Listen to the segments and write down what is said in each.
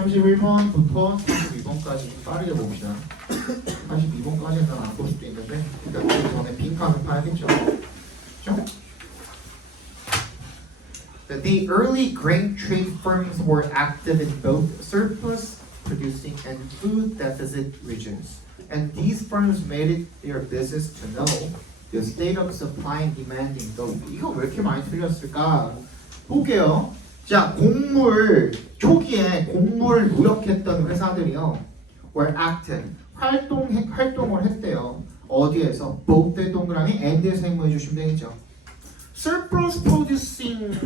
31번부터 32번까지 빠르게 봅시다. 42번까지는 안 볼 수도 있는데 일단 그 전에 빈칸을 파야겠죠. 그렇죠? The early grain trade firms were active in both surplus producing and food deficit regions, and these firms made it their business to know the state of supply and demand in both. 이거 왜 이렇게 많이 틀렸을까? 볼게요. 자, 초기에 곡물 무역했던 회사들이요, were active, 활동을 했대요. 어디에서? both의 동그라미 and에서 행무해 주시면 되겠죠. surplus producing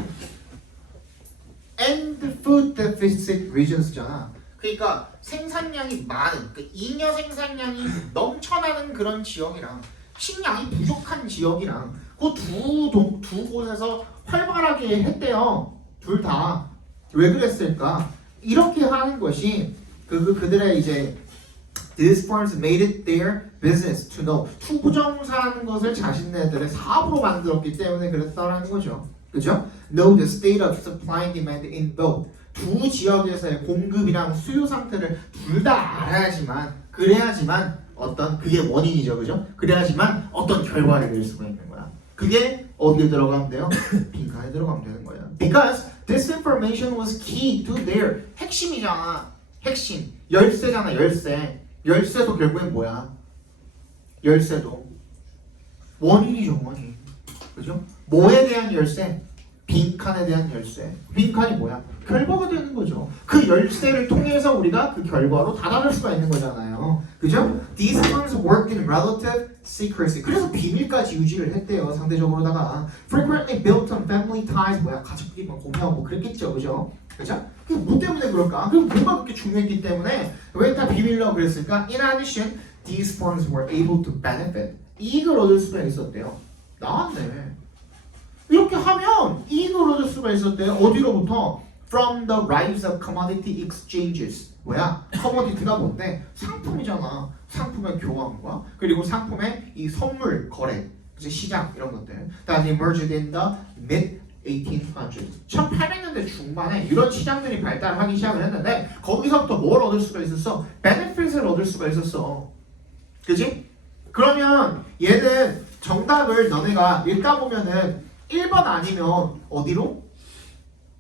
and food deficit regions잖아. 그러니까 생산량이 많은, 그 잉여 생산량이 넘쳐나는 그런 지역이랑 식량이 부족한 지역이랑 그 두 곳에서 활발하게 했대요. 둘 다. 왜 그랬을까? 이렇게 하는 것이 그들의 이제 these firms made it their business to know, 투부정사하는 것을 자신네들의 사업으로 만들었기 때문에 그랬다라는 거죠. 그죠? Know the state of supply and demand in both. 두 지역에서의 공급이랑 수요 상태를 둘 다 알아야지만, 그래야지만 어떤, 그게 원인이죠. 그죠? 그래야지만 어떤 결과를 낼 수가 있는 거야. 그게 어디에 들어가면 돼요? 빈칸에 들어가면 되는 거예요. Because this information was key to their, 핵심이잖아. 핵심. 열쇠잖아. 열쇠도 결국엔 뭐야? 열쇠도 원인이죠. 원인. 그죠? 뭐에 대한 열쇠? 빈칸에 대한 열쇠. 빈칸이 뭐야? 결과가 되는 거죠. 그 열쇠를 통해서 우리가 그 결과로 다다를 수가 있는 거잖아요. 그죠? These firms worked in relative secrecy. 그래서 비밀까지 유지를 했대요. 상대적으로다가 frequently built on family ties. 뭐야? 가족끼리만 공유하고 그랬겠죠. 그죠? 그죠? 그게 뭐 때문에 그럴까? 그럼 뭐가 그렇게 중요했기 때문에 왜 다 비밀이라고 그랬을까? In addition, these firms were able to benefit. 이익을 얻을 수가 있었대요. 나왔네. 이렇게 하면 이익을 얻을 수가 있었대요. 어디로부터? From the rise of commodity exchanges. 뭐야? commodity가 뭔데? 상품이잖아. 상품의 교환과 그리고 상품의 이 선물 거래, 이제 시장 이런 것들. That emerged in the mid 1800s. 1800년대 중반에 이런 시장들이 발달하기 시작을 했는데 거기서부터 뭘 얻을 수가 있었어? benefit을 얻을 수가 있었어. 그지? 그러면 얘는 정답을 너네가 읽다 보면은 1번 아니면 어디로?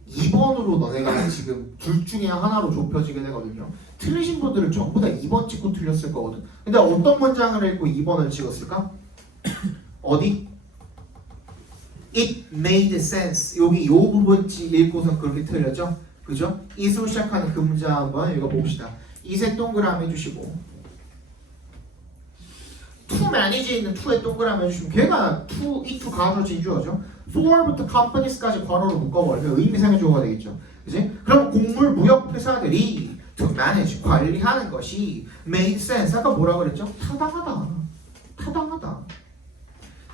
2번으로 너네가 지금 둘 중에 하나로 좁혀지게 되거든요. 틀리신 분들은 전부 다 2번 찍고 틀렸을 거거든. 근데 어떤 문장을 읽고 2번을 찍었을까? 어디? It made sense. 여기 요 부분 읽고선 그렇게 틀렸죠? 그죠? it으로 시작하는 그 문장 한번 읽어봅시다. it에 동그라미 해주시고 to manage 있는 to에 동그라미 해주시면 걔가 to, it to 가로진 주어죠. for부터 companies까지 괄호로 묶어버리면 의미상의 주어가 되겠죠. 그치? 그럼 곡물 무역 회사들이 to manage, 관리하는 것이 made sense. 아까 뭐라 그랬죠? 타당하다.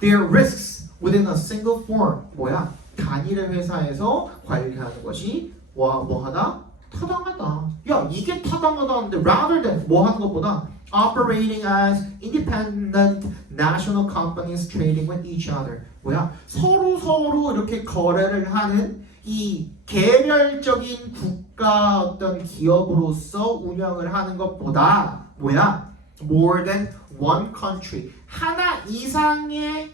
Their risks within a single firm. 뭐야? 단일의 회사에서 관리하는 것이 뭐하다? 타당하다. 야, 이게 타당하다는데 rather than 뭐 하는 것보다 operating as independent national companies trading with each other. 뭐야? 서로 이렇게 거래를 하는 이 개별적인 국가 어떤 기업으로서 운영을 하는 것보다 뭐야? More than one country. 하나 이상의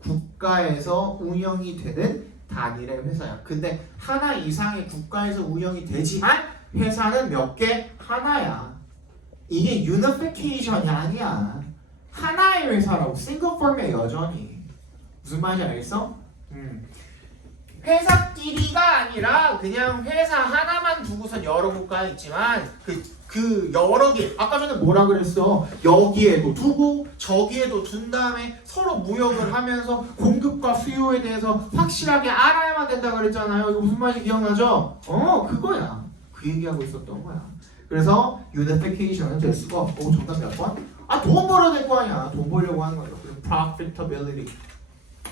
국가에서 운영이 되는 단일의 회사야. 근데 하나 이상의 국가에서 운영이 되지만 회사는 몇 개? 하나야. 이게 유니피케이션이 아니야. 하나의 회사라고. 싱글 펌이야 여전히. 무슨 말인지 알겠어? 회사끼리가 아니라 그냥 회사 하나만 두고선 여러 국가에 있지만 그 여러 개, 아까 전에 뭐라 그랬어? 여기에도 두고 저기에도 둔 다음에 서로 무역을 하면서 공급과 수요에 대해서 확실하게 알아야만 된다 그랬잖아요. 이거 무슨 말인지 기억나죠? 그거야. 그 얘기하고 있었던 거야. 그래서 유니피케이션은 될 수가 없고. 정답 몇 번? 돈 벌어야 될 거 아니야. 돈 벌려고 하는 거죠. 그래서 profitability.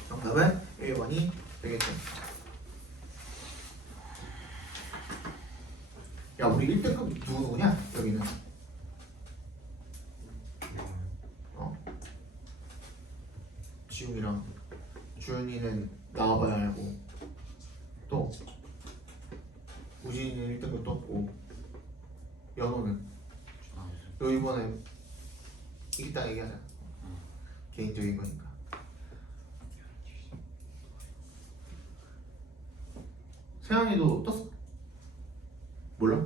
정답은 1번이 되겠죠. 야, 우리 1등급 누구냐? 여기는 지웅이랑 주은이는 나와봐야 알고, 또 우진이는 1등급 떴고, 연호는 너 이번에 이따 얘기하자. 개인적인 거니까. 세영이도 떴어? 몰라?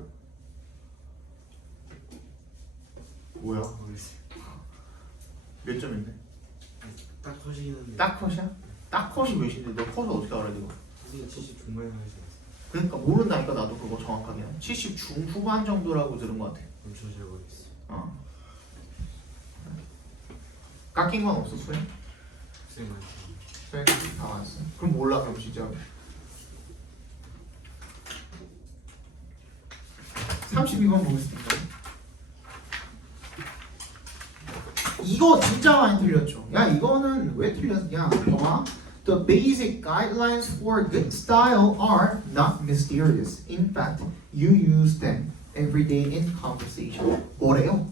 뭐야? 모르겠어요. 몇 점인데? 딱 컷이는데. 딱 컷이야? 딱 컷이 몇인데 너 컷을 어떻게 알아 지금? 선생님 70 중반에 하셨어요. 그러니까 모른다니까 나도 그거 정확하게 70 중후반 정도라고 들은 것 같아. 엄청 잘 모르겠어요. 깎인 건 없어 수행? 선생님 수행 다 왔어. 그럼 몰라 그럼 진짜. 32번 보겠습니다. 이거 진짜 많이 틀렸죠. 야 이거는 왜 틀렸냐? 봐봐. The basic guidelines for good style are not mysterious. In fact, you use them every day in conversation. 뭐래요?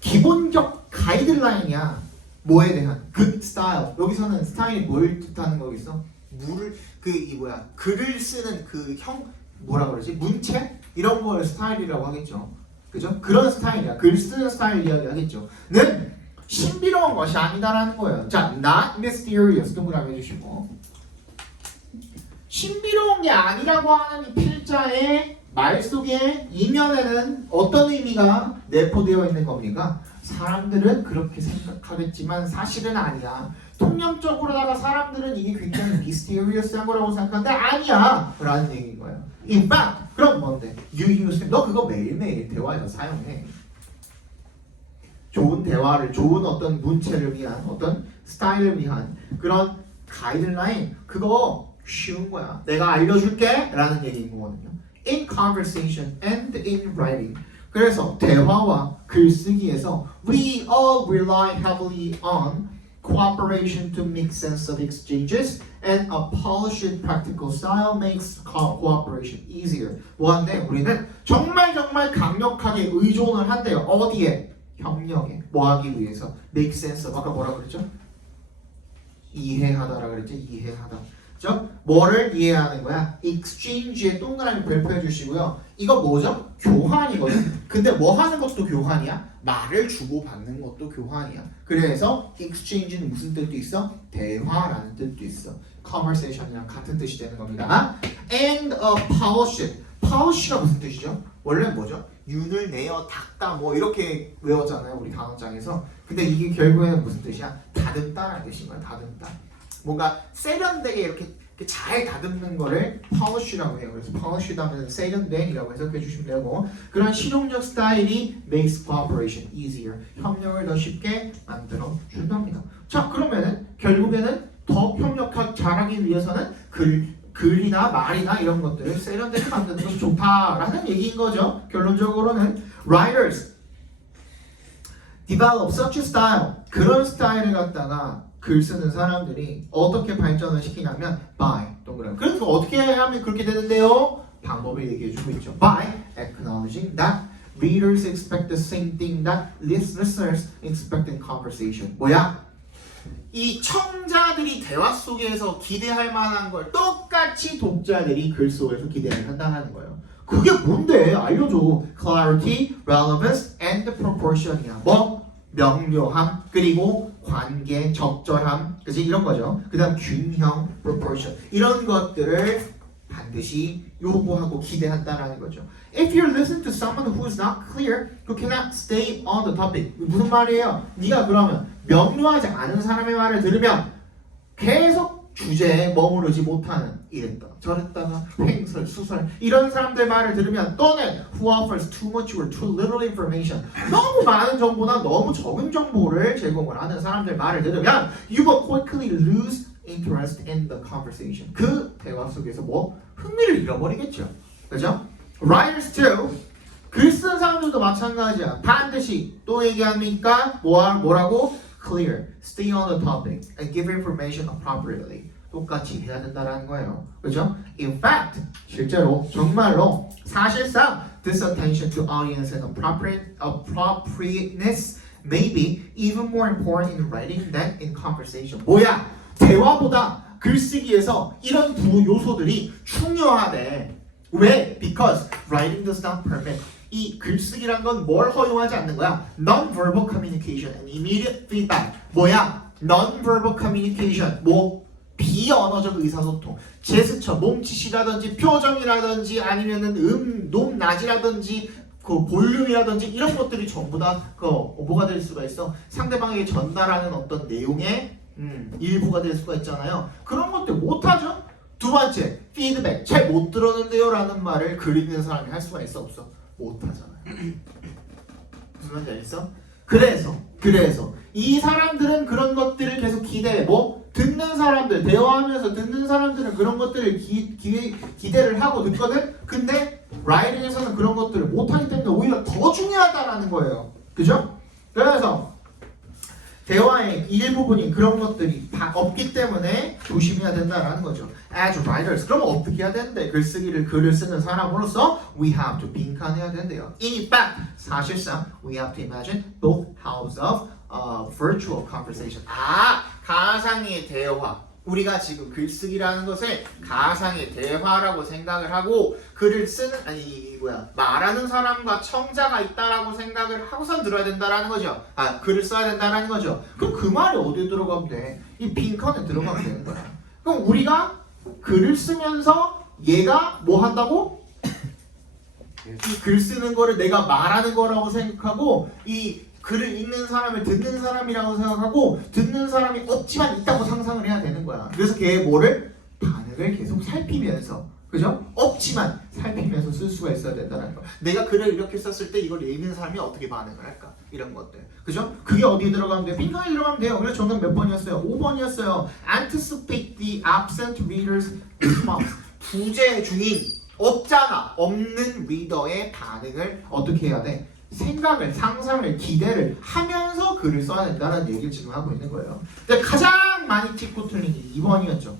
기본적 가이드라인이야. 뭐에 대한? good style. 여기서는 스타일이 뭘 뜻하는 거겠어? 이 뭐야? 글을 쓰는 그 뭐라 그러지? 문체? 이런 걸 스타일이라고 하겠죠. 그죠? 그런 스타일이야. 글 쓰는 스타일 이야기 하겠죠. 는 신비로운 것이 아니다라는 거예요. 자, not mysterious 동그라미 해주시고 신비로운 게 아니라고 하는 이 필자의 말 속에 이면에는 어떤 의미가 내포되어 있는 겁니까? 사람들은 그렇게 생각하겠지만 사실은 아니야. 통념적으로다가 사람들은 이게 굉장히 misterious한 거라고 생각하는데 아니야 라는 얘기인 거예요. In fact, 그럼 뭔데? You use them. 너 그거 매일매일 대화에서 사용해. 좋은 대화를, 좋은 어떤 문체를 위한, 어떤 스타일을 위한 그런 가이드라인, 그거 쉬운 거야. 내가 알려줄게 라는 얘기인 거거든요. In conversation and in writing. 그래서 대화와 글쓰기에서 we all rely heavily on cooperation to make sense of exchanges and a polished practical style makes cooperation easier. 뭐한데? 우리는 정말 강력하게 의존을 한대요. 어디에? 협력에. 뭐하기 위해서? make sense of. 아까 뭐라 그랬죠? 이해하다라 그랬죠? 이해하다. 즉 뭐를 이해하는 거야? exchange에 동그라미 발표해 주시고요. 이거 뭐죠? 교환이거든. 근데 뭐 하는 것도 교환이야? 말을 주고받는 것도 교환이야. 그래서 exchange는 무슨 뜻도 있어? 대화라는 뜻도 있어. conversation이랑 같은 뜻이 되는 겁니다. and a polished. polish가 무슨 뜻이죠? 원래 뭐죠? 윤을 내어 닦다 뭐 이렇게 외웠잖아요. 우리 단어장에서. 근데 이게 결국에는 무슨 뜻이야? 다듬다라는 뜻인 거야. 다듬다. 뭔가 세련되게 이렇게 잘 다듬는 거를 polish라고 해요. 그래서 polished 하면 세련된이라고 해석해 주시면 되고 그런 실용적 스타일이 makes cooperation easier. 협력을 더 쉽게 만들어 준답니다. 자 그러면은 결국에는 더 잘하기 위해서는 글이나 말이나 이런 것들을 세련되게 만드는 것이 좋다라는 얘기인 거죠. 결론적으로는 writers develop such a style. 그런 스타일을 갖다가 글 쓰는 사람들이 어떻게 발전을 시키냐면 by 동그라미. 그래서 어떻게 하면 그렇게 되는데요? 방법을 얘기해주고 있죠. By acknowledging that readers expect the same thing that listeners expect in conversation. 뭐야? 이 청자들이 대화 속에서 기대할 만한 걸 똑같이 독자들이 글 속에서 기대를 한다는 거예요. 그게 뭔데? 알려줘. Clarity, relevance, and proportion이야. 뭐? 명료함, 그리고 관계, 적절함, 그치? 이런 거죠. 그 다음 균형, proportion 이런 것들을 반드시 요구하고 기대한다라는 거죠. If you listen to someone who is not clear, who cannot stay on the topic 무슨 말이에요? 네가 그러면 명료하지 않은 사람의 말을 들으면 계속 주제에 머무르지 못하는 이랬다 저랬다가 횡설 수설 이런 사람들 말을 들으면 또는 who offers too much or too little information 너무 많은 정보나 너무 적은 정보를 제공을 하는 사람들 말을 들으면 you will quickly lose interest in the conversation. 그 대화 속에서 뭐 흥미를 잃어버리겠죠. 그죠? Writers too. 글 쓰는 사람들도 마찬가지야. 반드시 또 얘기합니까? 뭐라고? Clear. Stay on the topic and give information appropriately. 똑같이 해야 된다는 거예요. 그죠? In fact, 실제로 정말로 사실상 this attention to audience and appropriateness may be even more important in writing than in conversation. 뭐야? 대화보다 글쓰기에서 이런 두 요소들이 중요하대. 왜? Because writing does not permit. 이 글쓰기란 건 뭘 허용하지 않는 거야? Non-verbal communication and immediate feedback. 뭐야? Non-verbal communication. 뭐? 비언어적 의사소통. 제스처, 몸짓이라든지 표정이라든지 아니면은 높낮이라든지 그 볼륨이라든지 이런 것들이 전부 다 그 뭐가 될 수가 있어? 상대방에게 전달하는 어떤 내용의 일부가 될 수가 있잖아요. 그런 것들 못하죠? 두 번째, 피드백. 잘 못 들었는데요 라는 말을 글 읽는 사람이 할 수가 있어 없어? 못하잖아요. 무슨 말인지 알겠어? 그래서 이 사람들은 그런 것들을 계속 기대해. 뭐? 듣는 사람들, 대화하면서 듣는 사람들은 그런 것들을 기대를 하고 듣거든? 근데 라이딩에서는 그런 것들을 못하기 때문에 오히려 더 중요하다라는 거예요. 그죠? 그래서 대화의 일부분인 그런 것들이 없기 때문에 조심해야 된다라는 거죠. As writers, 그러면 어떻게 해야 되는데? 글을 쓰는 사람으로서 we have to 빈칸해야 된대요. In fact, 사실상 we have to imagine both halves of virtual conversation. 가상의 대화. 우리가 지금 글쓰기라는 것을 가상의 대화라고 생각을 하고 글을 쓰는 말하는 사람과 청자가 있다라고 생각을 하고선 들어야 된다라는 거죠. 글을 써야 된다라는 거죠. 그럼 그 말이 어디에 들어가면 돼? 이 빈칸에 들어가면 되는 거야. 그럼 우리가 글을 쓰면서 얘가 뭐 한다고? 이 글 쓰는 거를 내가 말하는 거라고 생각하고 이 글을 읽는 사람을 듣는 사람이라고 생각하고 듣는 사람이 없지만 있다고 상상을 해야 되는 거야. 그래서 걔의 뭐를? 반응을 계속 살피면서, 그죠? 없지만 살피면서 쓸 수가 있어야 된다는 거야. 내가 글을 이렇게 썼을 때 이걸 읽는 사람이 어떻게 반응을 할까? 이런 것들, 그죠? 그게 어디에 들어가면 돼요? 빈칸에 들어가면 돼요. 그래서 정답 몇 번이었어요? 5번이었어요. Anticipate the absent reader's response. 부재 중인 없는 리더의 반응을 어떻게 해야 돼? 생각을, 상상을, 기대를 하면서 글을 써야 된다는 얘기를 지금 하고 있는 거예요. 근데 가장 많이 찍고 틀린 게 2번이었죠.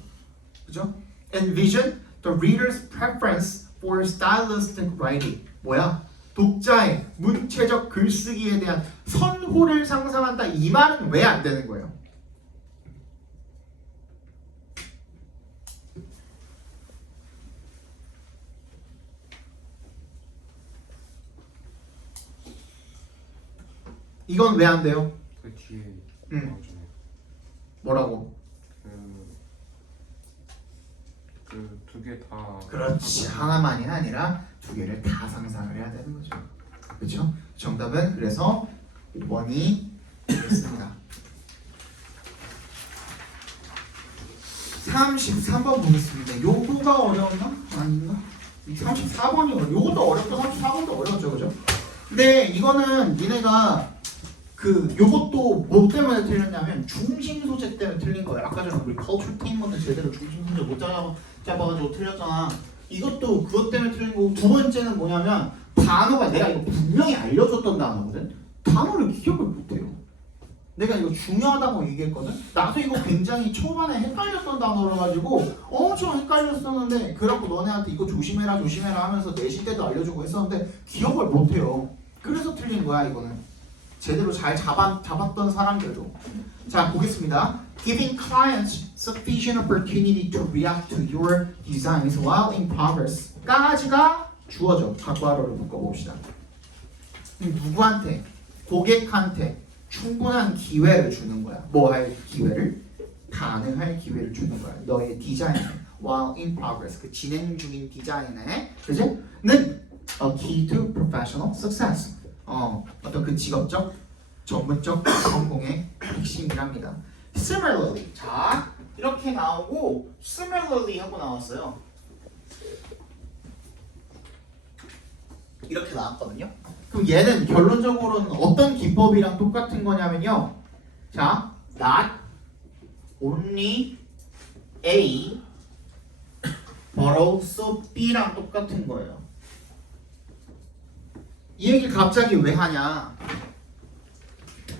그죠? Envision the reader's preference for stylistic writing. 뭐야? 독자의 문체적 글쓰기에 대한 선호를 상상한다. 이 말은 왜 안 되는 거예요? 이건 왜 안 돼요? 그 뒤에 나오잖아요. 뭐라고? 그 두 개 다. 그렇지. 하나만이 아니라 두 개를 다 상상을 해야 되는 거죠. 그렇죠? 정답은 그래서 5번이 되겠습니다. 33번 보겠습니다. 요거가 어려웠나? 아닌가? 34번이 어려워. 요것도 어렵고 34번도 어려웠죠. 그죠? 근데 이거는 니네가 요것도 뭐 때문에 틀렸냐면 중심 소재 때문에 틀린 거예요. 아까 전에 우리 culture team은 제대로 중심 소재 못 잡아가지고 틀렸잖아. 이것도 그것 때문에 틀린 거고, 두 번째는 뭐냐면 단어가 내가 이거 분명히 알려줬던 단어거든. 단어를 기억을 못해요. 내가 이거 중요하다고 얘기했거든. 나도 이거 굉장히 초반에 헷갈렸던 단어라 가지고 엄청 헷갈렸었는데, 그래갖고 너네한테 이거 조심해라 하면서 내신 때도 알려주고 했었는데 기억을 못해요. 그래서 틀린 거야. 이거는 제대로 잘 잡았던 사람들도. 자, 보겠습니다. Giving clients sufficient opportunity to react to your designs while in progress. 까지가 주어져. 각과로를 묶어봅시다. 누구한테? 고객한테 충분한 기회를 주는 거야. 뭐 할 기회를? 반응할 기회를 주는 거야. 너의 디자인에 while in progress. 그 진행 중인 디자인에, 그지? 는 a key to professional success. 어떤 그 직업적, 전문적 성공의 핵심이랍니다. Similarly, 자 이렇게 나오고 similarly 하고 나왔어요. 이렇게 나왔거든요. 그럼 얘는 결론적으로는 어떤 기법이랑 똑같은 거냐면요. 자, not only A but also B랑 똑같은 거예요. 이 얘기 갑자기 왜 하냐?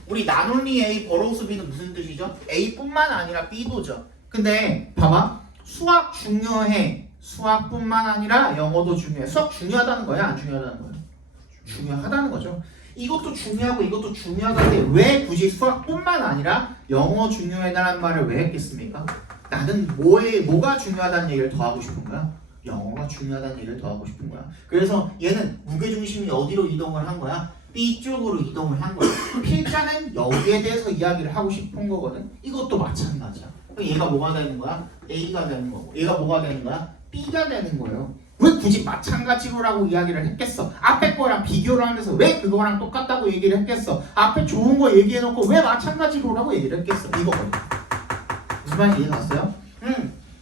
우리 not only A but also B는 무슨 뜻이죠? A뿐만 아니라 B도죠. 근데 봐봐, 수학 중요해. 수학뿐만 아니라 영어도 중요해. 수학 중요하다는 거야, 안 중요하다는 거야? 중요하다는 거죠. 이것도 중요하고 이것도 중요하다는데 왜 굳이 수학뿐만 아니라 영어 중요해라는 말을 왜 했겠습니까? 나는 뭐가 중요하다는 얘기를 더 하고 싶은 거야? 영어가 중요하다는 얘기를 더 하고 싶은 거야. 그래서 얘는 무게중심이 어디로 이동을 한 거야? B 쪽으로 이동을 한 거야. 필자는 여기에 대해서 이야기를 하고 싶은 거거든. 이것도 마찬가지야. 그럼 얘가 뭐가 되는 거야? A가 되는 거고. 얘가 뭐가 되는 거야? B가 되는 거예요. 왜 굳이 마찬가지로라고 이야기를 했겠어? 앞에 거랑 비교를 하면서 왜 그거랑 똑같다고 얘기를 했겠어? 앞에 좋은 거 얘기해놓고 왜 마찬가지로라고 얘기를 했겠어? 이거거든. 무슨 말인지 이해 갔어요?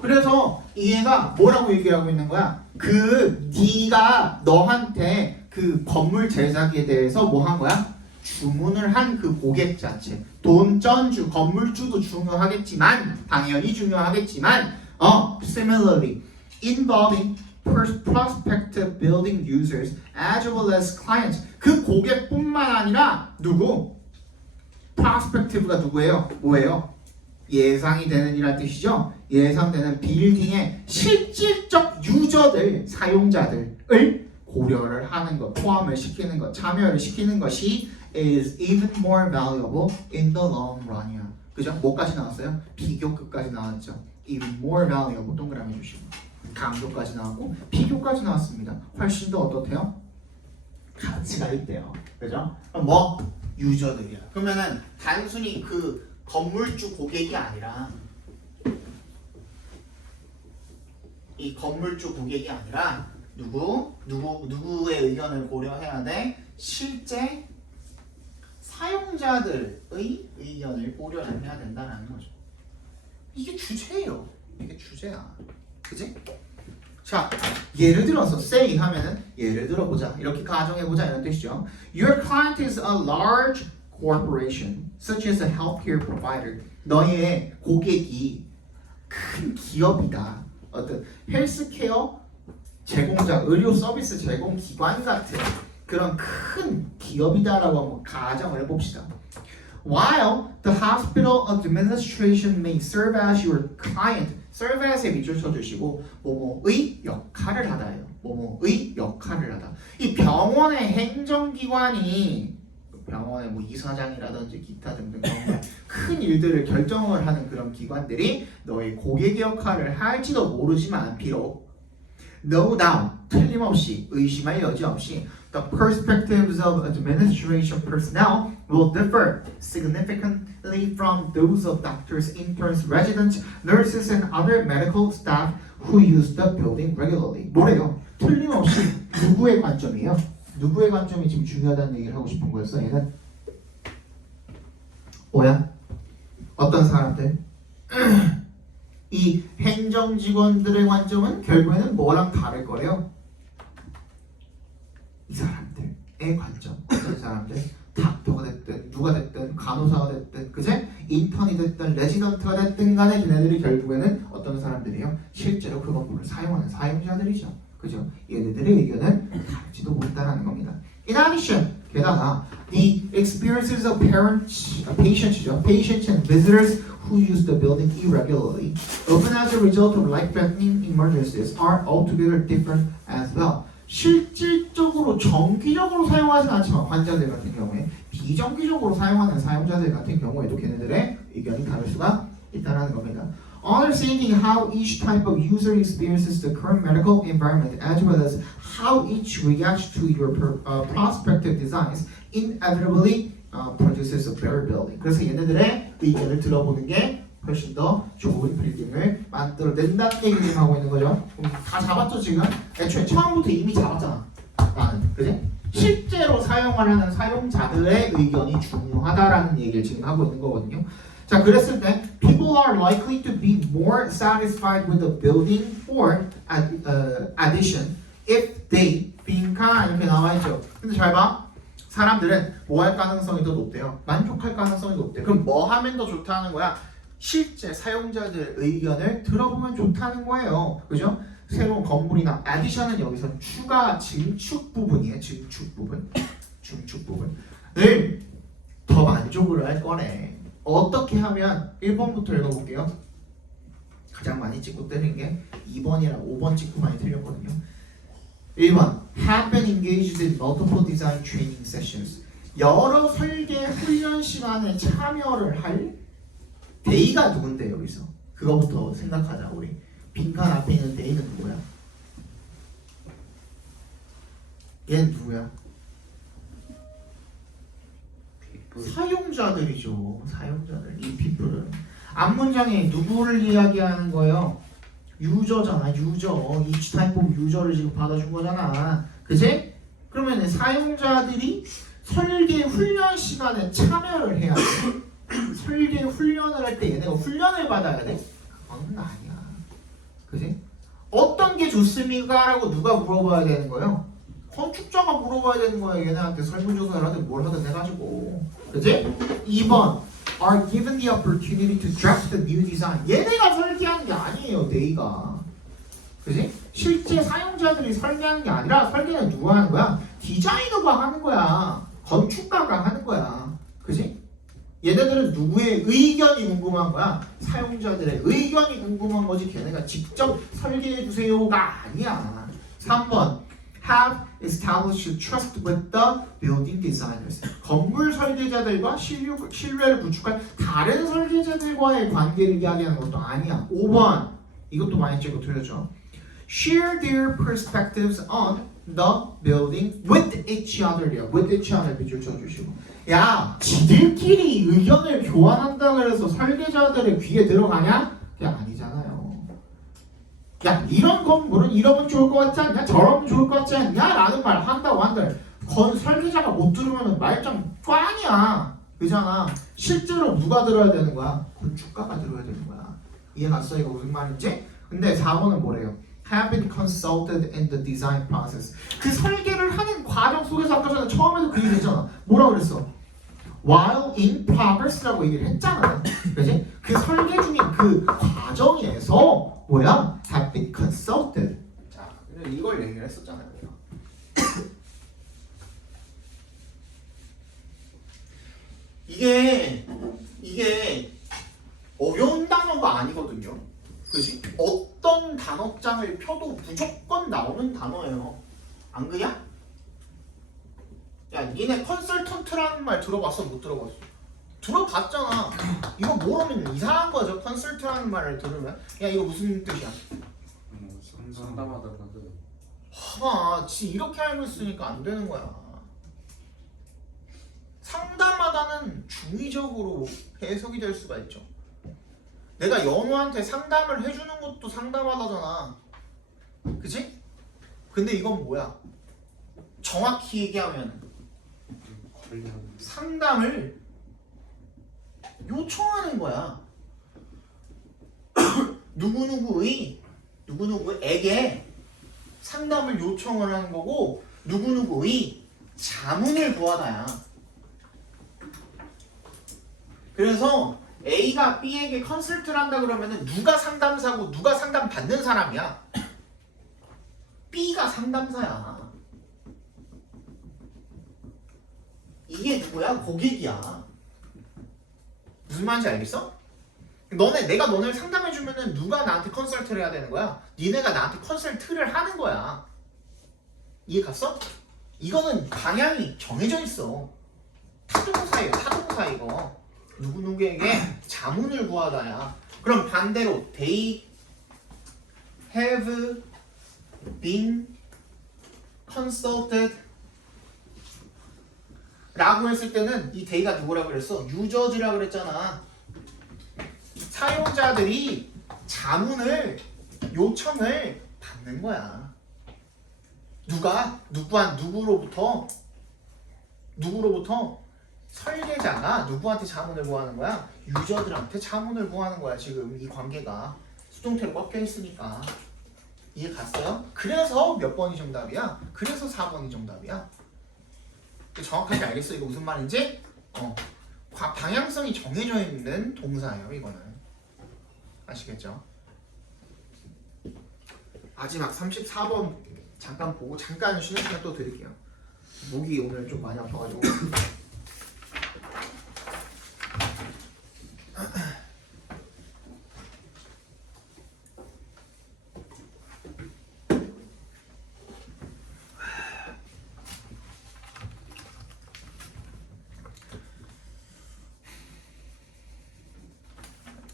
그래서 얘가 뭐라고 얘기하고 있는 거야? 네가 너한테 그 건물 제작에 대해서 뭐 한 거야? 주문을 한 그 고객 자체. 돈전주, 건물주도 중요하겠지만 당연히 중요하겠지만 similarly involving prospective building users as well as clients. 그 고객뿐만 아니라 누구? prospective가 누구예요? 뭐예요? 예상이 되는 이란 뜻이죠. 예상되는 빌딩의 실질적 유저들, 사용자들을 고려를 하는 것, 포함을 시키는 것, 참여를 시키는 것이 is even more valuable in the long run이야. 그죠? 뭐까지 나왔어요? 비교급까지 나왔죠. even more valuable 동그라미 주시고 강조까지 나왔고 비교까지 나왔습니다. 훨씬 더 어떻대요? 가치가 있대요. 그죠? 그럼 뭐? 유저들이야. 그러면은 단순히 그 건물주 고객이 아니라 이 건물주 고객이 아니라 누구의 의견을 고려해야 돼? 실제 사용자들의 의견을 고려를 해야 된다는 거죠. 이게 주제예요. 이게 주제야. 그지? 자, 예를 들어서 say 하면은 예를 들어보자. 이렇게 가정해보자 이런 뜻이죠. Your client is a large corporation such as a healthcare provider. 너의 고객이 큰 기업이다. 어떤 헬스케어 제공자, 의료 서비스 제공 기관 같은 그런 큰 기업이다라고 한번 가정을 해봅시다. While the hospital administration may serve as your client, serve as에 밑줄 쳐주시고 뭐뭐의 역할을 하다예요. 뭐뭐의 역할을 하다. 이 병원의 행정기관이 병원의 뭐 이사장이라든지 기타 등등 큰 일들을 결정을 하는 그런 기관들이 너의 고객의 역할을 할지도 모르지만 비록 no doubt 틀림없이 의심할 여지 없이 the perspectives of administration personnel will differ significantly from those of doctors, interns, residents, nurses, and other medical staff who use the building regularly. 뭐래요? 틀림없이 누구의 관점이에요? 누구의 관점이 지금 중요하다는 얘기를 하고 싶은 거였어? 얘는 뭐야? 어떤 사람들? 이 행정직원들의 관점은 결국에는 뭐랑 다를 거래요? 이 사람들의 관점. 어떤 사람들? 닥터가 됐든 누가 됐든 간호사가 됐든 그제? 인턴이 됐든 레지던트가 됐든 간에 걔네들이 결국에는 어떤 사람들이에요? 실제로 그 건물을 사용하는 사용자들이죠. 그죠? 얘네들의 의견은 다르지도 못하다는 겁니다. In addition, 게다가 the experiences of patients and visitors who use the building irregularly, often as a result of life-threatening emergencies, are altogether different as well. 실질적으로 정기적으로 사용하진 않지만 환자들 같은 경우에 비정기적으로 사용하는 사용자들 같은 경우에도 걔네들의 의견이 다를 수가 있다는 겁니다. Understanding how each type of user experiences the current medical environment as well as how each reacts to your prospective designs inevitably produces a better building. 그래서 얘네들의 의견을 들어보는 게 훨씬 더 좋은 빌딩을 만들어낸다는 얘기를 하고 있는 거죠. 다 잡았죠 지금? 애초에 처음부터 이미 잡았잖아. 나는 그지? 실제로 사용을 하는 사용자들의 의견이 중요하다라는 얘기를 지금 하고 있는 거거든요. 자, 그랬을 때 people are likely to be more satisfied with the building or addition if they 빈칸 이렇게 나와 있죠. 근데 잘 봐. 사람들은 뭐 할 가능성이 더 높대요? 만족할 가능성이 높대요. 그럼 뭐 하면 더 좋다는 거야? 실제 사용자들 의견을 들어보면 좋다는 거예요. 그죠? 새로운 건물이나 addition은 여기서 추가 증축 부분이에요. 증축 부분을 더 만족을 할 거네. 어떻게 하면 1번부터 읽어볼게요. 가장 많이 찍고 때린 게 2번이랑 5번 찍고 많이 틀렸거든요. 1번 have been engaged in multiple design training sessions. 여러 설계 훈련 시간에 참여를 할 데이가 누군데 여기서? 그거부터 생각하자 우리. 빈칸 앞에 있는 데이는 누구야? 얘는 누구야? people. 사용자들이죠. 사용자들. 이 people은 앞문장에 누구를 이야기하는 거예요? 유저잖아. 유저. each type of 유저를 지금 받아준 거잖아. 그치? 그러면 사용자들이 설계 훈련 시간에 참여를 해야 돼. 설계 훈련을 할 때 얘네가 훈련을 받아야 돼? 그건 아니야. 그치? 어떤 게 좋습니까? 라고 누가 물어봐야 되는 거예요? 건축자가 물어봐야 되는 거예요. 얘네한테 설문조사를 하든 뭘 하든 해가지고. 그치? 2번 are given the opportunity to draft the new design. 얘네가 설계하는 게 아니에요. they,가. 그치? 실제 사용자들이 설계하는 게 아니라 설계는 누가 하는 거야? 디자이너가 하는 거야. 건축가가 하는 거야. 그치? 얘네들은 누구의 의견이 궁금한 거야? 사용자들의 의견이 궁금한 거지 걔네가 직접 설계해 주세요가 아니야. 3번 have established trust with the building designers. 건물 설계자들과 신뢰를 구축할 다른 설계자들과의 관계를 이야기하는 것도 아니야. 5번 이것도 많이 찍고 틀렸죠. Share their perspectives on the building with each other요. with each other 밑줄 쳐주시고. 야, 지들끼리 의견을 교환한다 그래서 설계자들의 귀에 들어가냐? 그게 아니잖아요. 야, 이런 건물은 이러면 좋을 것 같지 않냐? 저러면 좋을 것 같지 않냐? 라는 말 한다고 한들 설계자가 못 들으면 말짱 꽝이야. 그잖아. 실제로 누가 들어야 되는 거야? 건축가가 들어야 되는 거야. 이해 갔어? 이거 무슨 말인지? 근데 4번은 뭐래요? have been consulted in the design process. 그 설계를 하는 과정 속에서 아까 전에 처음에도 그 얘기 했잖아. 뭐라 그랬어? while in progress라고 얘기를 했잖아. 그지? 그 설계 중인 그 과정에서 뭐야? have been consulted. 자, 이걸 얘기를 했었잖아요. 이게 어려운 단어가 아니거든요. 그지? 어떤 단어장을 펴도 무조건 나오는 단어예요. 안 그냐? 야, 니네 컨설턴트라는 말 들어봤어? 못 들어봤어? 들어봤잖아. 이거 모르면 이상한 거죠. 컨설트라는 말을 들으면. 야, 이거 무슨 뜻이야? 상담하다가 봐봐, 지 이렇게 알고 있으니까 안 되는 거야. 상담하다는 중의적으로 해석이 될 수가 있죠. 내가 연우한테 상담을 해주는 것도 상담하다잖아. 그치? 근데 이건 뭐야? 정확히 얘기하면 상담을 요청하는 거야. 누구누구에게 상담을 요청을 하는 거고 누구누구의 자문을 구하다야. 그래서 A가 B에게 컨설트를 한다 그러면은 누가 상담사고 누가 상담 받는 사람이야? B가 상담사야. 이게 누구야? 고객이야. 무슨 말인지 알겠어? 내가 너네를 상담해주면은 누가 나한테 컨설트를 해야 되는 거야? 니네가 나한테 컨설트를 하는 거야. 이해 갔어? 이거는 방향이 정해져 있어. 타동사예요. 타동사 이거. 누구누구에게 자문을 구하다야. 그럼 반대로 they have been consulted 라고 했을 때는 이 they가 누구라고 그랬어? 유저즈라고 그랬잖아. 사용자들이 자문을 요청을 받는 거야. 누구로부터? 설계자가 누구한테 자문을 구하는 거야? 유저들한테 자문을 구하는 거야. 지금 이 관계가 수동태로 꺾여 있으니까. 이해 갔어요? 그래서 몇 번이 정답이야? 그래서 4번이 정답이야. 정확하게 알겠어? 이거 무슨 말인지? 방향성이 정해져 있는 동사예요. 이거는 아시겠죠? 마지막 34번 잠깐 보고 잠깐 쉬는 시간 또 드릴게요. 목이 오늘 좀 많이 아파가지고.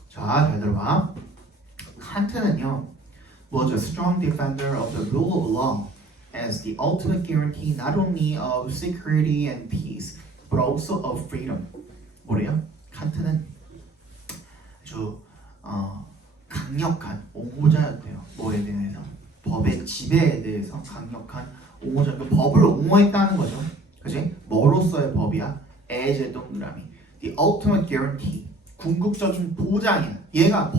자, 잘 들어봐. 칸트는요, was a strong defender of the rule of law. as the ultimate guarantee not only of security and peace, but also of freedom. 뭐래요? 칸트는 아주 강력한 옹호자였대요. 뭐에 대해서? 법의 지배에 대해서 강력한 옹호자. 그 법을 옹호했다는 거죠. 그지? 뭐로서의 법이야? as의 동그라미. The ultimate guarantee. 궁극적인 보장이야. 얘는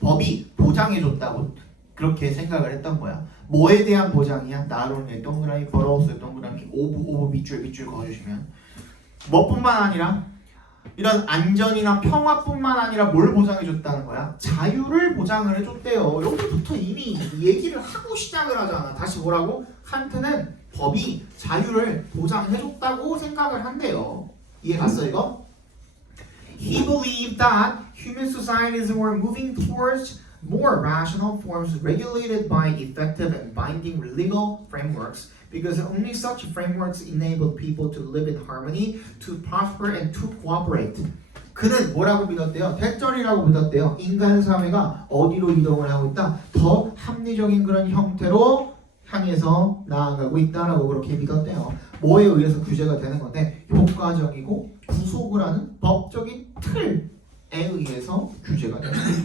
법이 보장해줬다고 그렇게 생각을 했던 거야. 뭐에 대한 보장이야? 나론의 동그라미, 버러우스의 동그라미, 오브 밑줄 그어주시면 뭐뿐만 아니라 이런 안전이나 평화뿐만 아니라 뭘 보장해줬다는 거야? 자유를 보장을 해줬대요. 여기부터 이미 얘기를 하고 시작을 하잖아. 다시 뭐라고? 칸트는 법이 자유를 보장해줬다고 생각을 한대요. 이해 갔어 이거? He believed that human societies were moving towards more rational forms regulated by effective and binding legal frameworks because only such frameworks enabled people to live in harmony, to prosper and to cooperate. 그는 뭐라고 믿었대요? 대절이라고 믿었대요. 인간 사회가 어디로 이동을 하고 있다? 더 합리적인 그런 형태로 향해서 나아가고 있다라고 그렇게 믿었대요. 뭐에 의해서 규제가 되는 건데 효과적이고 구속을 하는 법적인 틀에 의해서 규제가 되는 거죠.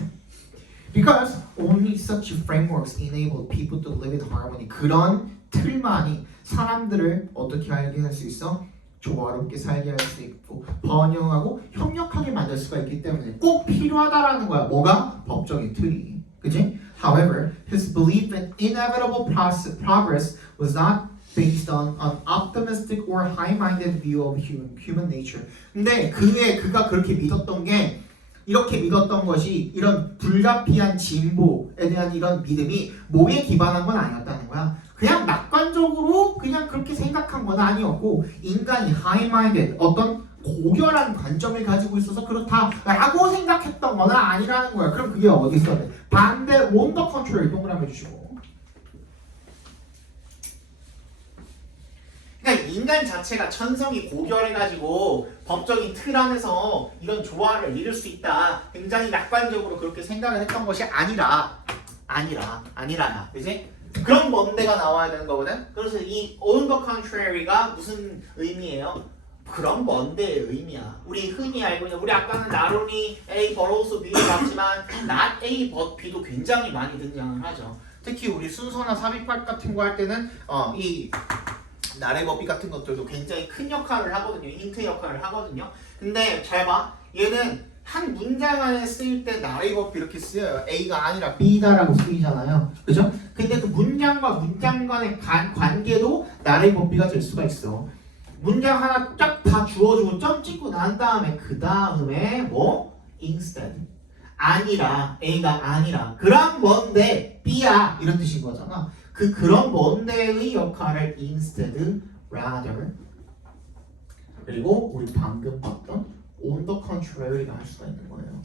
Because only such frameworks enable people to live in harmony. 그런 틀만이 사람들을 어떻게 알게 할 수 있어? 조화롭게 살게 할 수 있고 번영하고 협력하게 만들 수가 있기 때문에 꼭 필요하다라는 거야. 뭐가? 법적인 틀이. 그치? However, his belief in inevitable progress was not based on an optimistic or high-minded view of human nature. 근데 그가 그렇게 믿었던 게 이렇게 믿었던 것이 이런 불가피한 진보에 대한 이런 믿음이 뭐에 기반한 건 아니었다는 거야. 그냥 낙관적으로 그냥 그렇게 생각한 건 아니었고 인간이 high-minded 어떤 고결한 관점을 가지고 있어서 그렇다라고 생각했던 건 아니라는 거야. 그럼 그게 어디 있어? 반대 on the contrary 동그라미 해주시고. 그러니까 인간 자체가 천성이 고결해가지고 법적인 틀 안에서 이런 조화를 이룰 수 있다. 굉장히 낙관적으로 그렇게 생각을 했던 것이 아니라, 그지? 그런 뭔데가 나와야 되는 거거든. 그래서 이 on the contrary가 무슨 의미예요? 그런 뭔데의 의미야. 우리 흔히 알고 있는 우리 아까는 나론이 A, 버러우스 B를 봤지만 not A, but B도 굉장히 많이 등장을 하죠. 특히 우리 순서나 삽입할 같은 거 할 때는 이 나래 법비 같은 것들도 굉장히 큰 역할을 하거든요. 힌트 역할을 하거든요. 근데 잘 봐. 얘는 한 문장 안에 쓰일 때 나래 법비 이렇게 쓰여요. A가 아니라 B다라고 쓰이잖아요. 그죠? 근데 그 문장과 문장 간의 관계도 나래 법비가 될 수가 있어. 문장 하나 쫙 다 주어주고 점 찍고 난 다음에 그 다음에 뭐? instead. 아니라 A가 아니라 그런 뭔데 B야 이런 뜻인 거잖아. 그런 뭔데의 역할을 instead, rather 그리고 우리 방금 봤던 on the contrary가 할 수가 있는 거예요.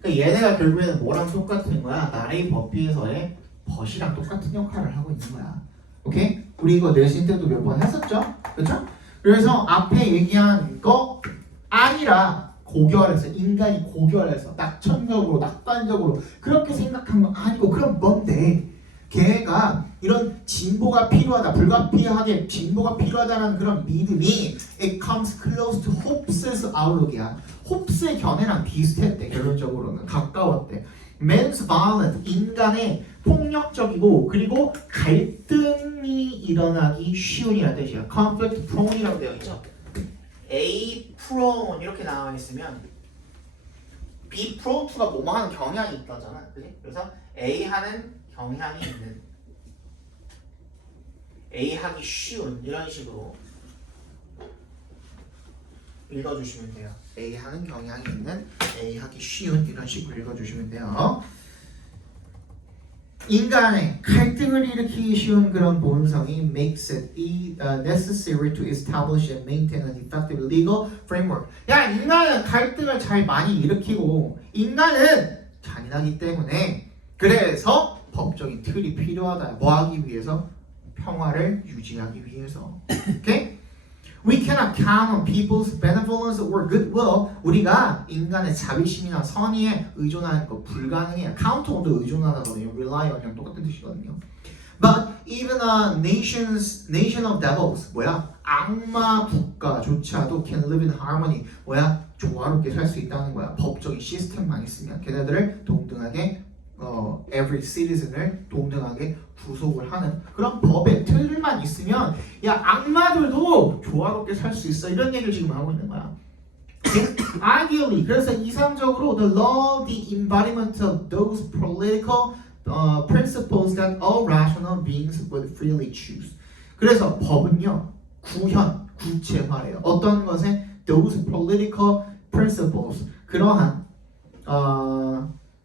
그러니까 얘네가 결국에는 뭐랑 똑같은 거야? 나의 법비에서의 벗이랑 똑같은 역할을 하고 있는 거야. 오케이? 우리 이거 내신 때도 몇 번 했었죠? 그렇죠? 그래서 앞에 얘기한 거 아니라 고결해서 인간이 고결해서 낙천적으로 낙관적으로 그렇게 생각한 거 아니고 그럼 뭔데? 걔가 이런 진보가 필요하다, 불가피하게 진보가 필요하다는 그런 믿음이 it comes close to Hobbes's outlook이야. 홉스의 견해랑 비슷했대. 결론적으로는 가까웠대. Man's violent, 인간의 폭력적이고 그리고 갈등이 일어나기 쉬운이라는 뜻이야. conflict prone이라고 되어 있죠. A prone 이렇게 나와 있으면 B prone to가 뭐뭐 하는 경향이 있다잖아. 그지? 그래서 A 하는 경향이 있는 A 하기 쉬운 이런 식으로 읽어주시면 돼요. A 하는 경향이 있는 A 하기 쉬운 이런 식으로 읽어주시면 돼요. 인간의 갈등을 일으키기 쉬운 그런 본성이 makes it necessary to establish and maintain an effective legal framework. 야, 인간은 갈등을 잘 많이 일으키고 인간은 잔인하기 때문에 그래서 법적인 틀이 필요하다. 뭐 하기 위해서? 평화를 유지하기 위해서. 오케이? We cannot count on people's benevolence or goodwill. 우리가 인간의 자비심이나 선의에 의존하는 거 불가능해요. count on도 의존하다거든요. rely on이랑 똑같은 뜻이거든요. But even even a nation of devils 뭐야? 악마 국가조차도 can live in harmony 뭐야? 조화롭게 살 수 있다는 거야. 법적인 시스템만 있으면 걔네들을 동등하게 every citizen을 동등하게 구속을 하는 그런 법의 틀만 있으면 야 악마들도 조화롭게 살 수 있어 이런 얘기를 지금 하고 있는 거야. Ideally 그래서 이상적으로 the law, the embodiment of those political principles that all rational beings would freely choose. 그래서 법은요 구현, 구체화래요. 어떤 것에 those political principles 그러한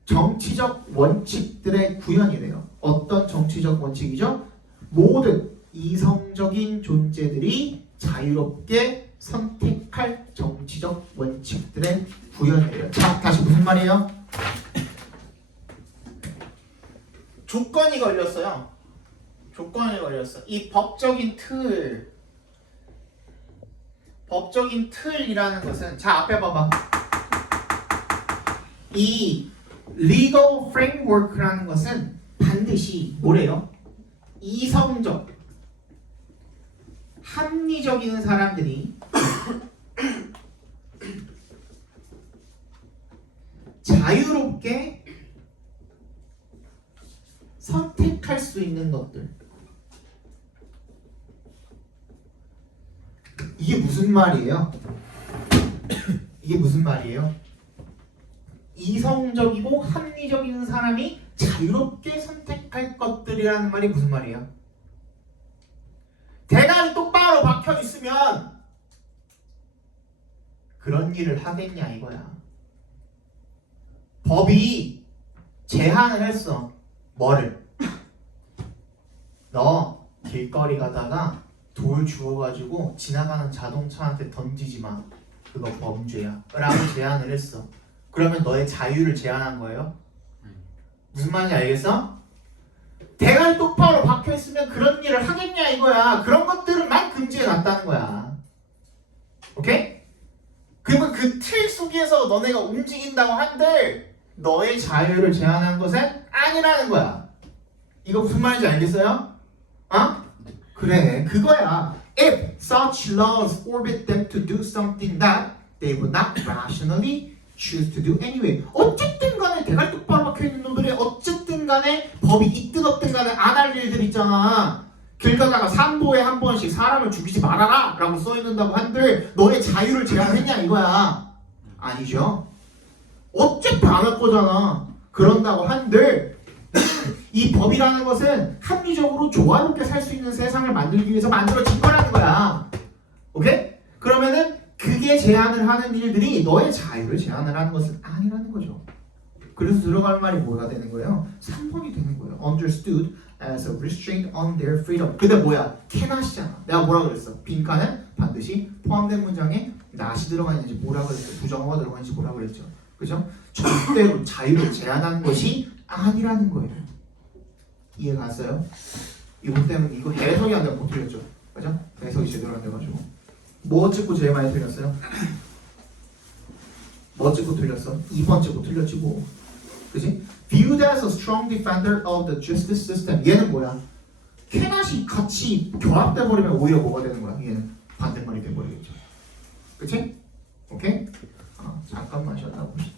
정치적 원칙들의 구현이래요. 어떤 정치적 원칙이죠? 모든 이성적인 존재들이 자유롭게 선택할 정치적 원칙들의 구현이래요. 자, 다시 무슨 말이에요? 조건이 걸렸어요. 조건이 걸렸어. 이 법적인 틀이라는 것은 자 앞에 봐봐. 이 legal framework라는 것은 반드시 뭐래요? 이성적, 합리적인 사람들이 자유롭게 선택할 수 있는 것들. 이게 무슨 말이에요? 이게 무슨 말이에요? 이성적이고 합리적인 사람이 자유롭게 선택할 것들이라는 말이 무슨 말이에요? 대가리 똑바로 박혀 있으면 그런 일을 하겠냐 이거야. 법이 제한을 했어. 뭐를? 너 길거리 가다가 돌 주워가지고 지나가는 자동차한테 던지지 마. 그거 범죄야. 라고 제한을 했어. 그러면 너의 자유를 제한한 거예요? 무슨 말인지 알겠어? 대가리 똑바로 박혀있으면 그런 일을 하겠냐 이거야. 그런 것들만 금지해놨다는 거야. 오케이? 그러면 그 틀 속에서 너네가 움직인다고 한들 너의 자유를 제한한 것은 아니라는 거야. 이거 무슨 말인지 알겠어요? 어? 그래 그거야. If such laws forbid them to do something that they would not rationally choose to do anyway. 어쨌든 간에 대가리 똑바로 박혀있는 놈들이 어쨌든 간에 법이 있든 없든 간에 안 할 일들 있잖아. 길 가다가 3보에 한 번씩 사람을 죽이지 말아라 라고 써있는다고 한들 너의 자유를 제한했냐 이거야. 아니죠. 어차피 안 할 거잖아. 그런다고 한들 이 법이라는 것은 합리적으로 조화롭게 살 수 있는 세상을 만들기 위해서 만들어진 거라는 거야. 오케이? 그러면은 그게 제한을 하는 일들이 너의 자유를 제한을 하는 것은 아니라는 거죠. 그래서 들어갈 말이 뭐가 되는 거예요? 3번이 되는 거예요. Understood as a restraint on their freedom. 근데 뭐야? cannot이잖아. 내가 뭐라 그랬어? 빈칸은 반드시 포함된 문장에 not이 들어가 있는지 뭐라 그랬어? 부정어가 들어가 있는지 뭐라 그랬죠? 그죠? 절대로 자유를 제한하는 것이 아니라는 거예요. 이해 갔어요? 이것 때문에 이거 해석이 안 되면 못 틀렸죠. 그죠? 해석이 제대로 안 돼가지고 뭐 찍고 제일 많이 틀렸어요? 뭐 찍고 틀렸어? 2번 찍고 틀렸지 뭐. 그지? Viewed as a strong defender of the justice system. 얘는 뭐야? cannot이 같이 결합돼 버리면 오히려 뭐가 되는 거야? 얘는 반대말이 돼 버리겠죠. 그치? 오케이? 잠깐만 쉬었다 보시.